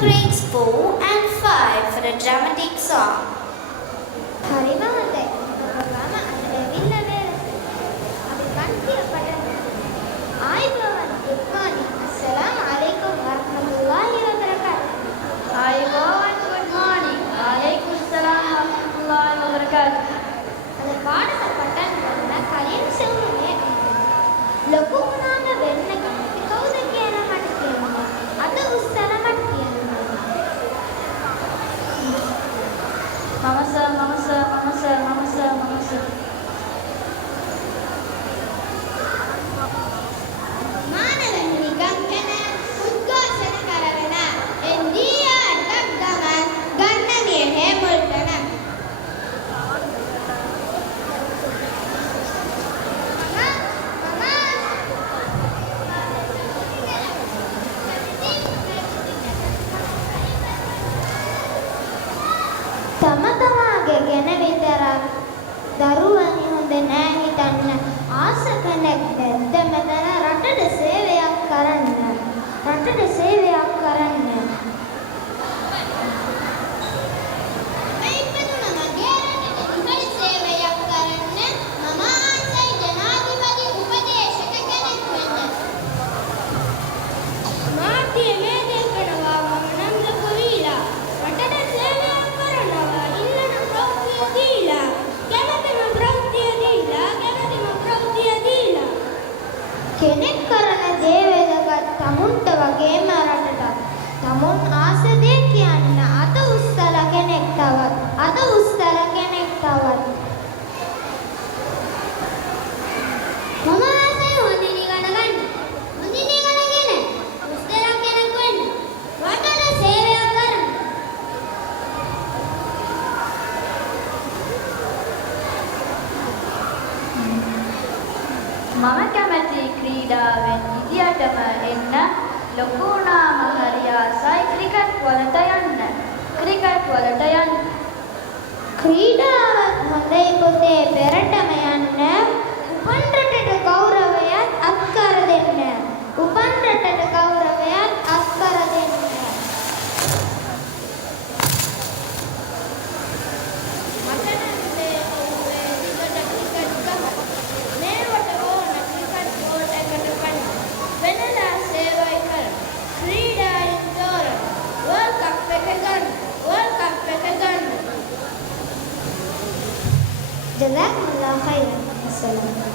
grades 4 and 5 for a dramatic song. හරිම හොඳයි. ඔබගම අද ඇවිල්ලා නේද? අපි පන්තිය පටන් ආයිබෝවන් good morning. අස්සලාමු අලයිකුම් වරහ්මතුල්ලාහි වබරකාතුහ්. ආයිබෝවන් good morning. වලයිකුම් සලාම් වරහ්මතුල්ලාහි වබරකාතුහ්. අද පාඩම පටන් ගන්න කලින් සෙවුනේ ලොකු වුණාම වෙන්න කැමති කවුද කියලා මට කියන්න. අද උස්සලා මට කියන්න. මම සර්. මානවනි ගංගන උද්ඝෝෂණ කරගෙන එන්ඩීආර්ටක් ගමන් ගන්නනේ හැමල්ටන තම තමාගේ ගැන විතරක් දරුවනි හොඳ නෑ හිතන්න ආස කෙනෙක් නැද්ද මෙතන රටට සේවයක් කරන්න මේ ඉපදුන මගේ රටට ඉහළ සේවයක් කරන්න මම ආසයි ජනාධිපති උපදේශක කෙනෙක් වෙන්න මාධ්‍ය මේ දෙකනවා මම නම් ලකුරීලා රටට සේවයක් කරනවා ඉල්ලන ප්‍රවෘත්තිය දීලා කැමතිම ප්‍රවෘත්තිය දීලා කෙනෙක් කරන දේ වැදගත් තමුන්ට වගේම රටට තමුන් ආස දේ කියන්න අත උස්සලා කෙනෙක් තවත් මම ආසයි හොඳින් ඉගෙන ගන්න හොඳින් ඉගෙනගෙන උස්සලා කෙනෙක් වෙන්න රටට සේවයක් කරන්න මම කැමති ක්‍රීඩාවෙන් ඉදියටම එන්න ලොකු වුණාම හරි ආසයි ක්‍රිකට් වලට යන්න. ක්‍රීඩාවත් හොඳයි පුතේ පෙරටම යන්න උපන් රටට ගෞරවයත් අත්කර දෙන්න මට නම් මේ ඔව්වේ දිගට ක්‍රිකට් ගම මේවට ඕන ක්‍රිකට් බෝල් එකට පන්න වෙනදා සේවය කර ක්‍රීඩාවෙන් තෝරන වර්ල්ඩ් කප් එක ගන්න ජසාකුමුල්ලාහ් ඛෛරන්. අස්සලාමු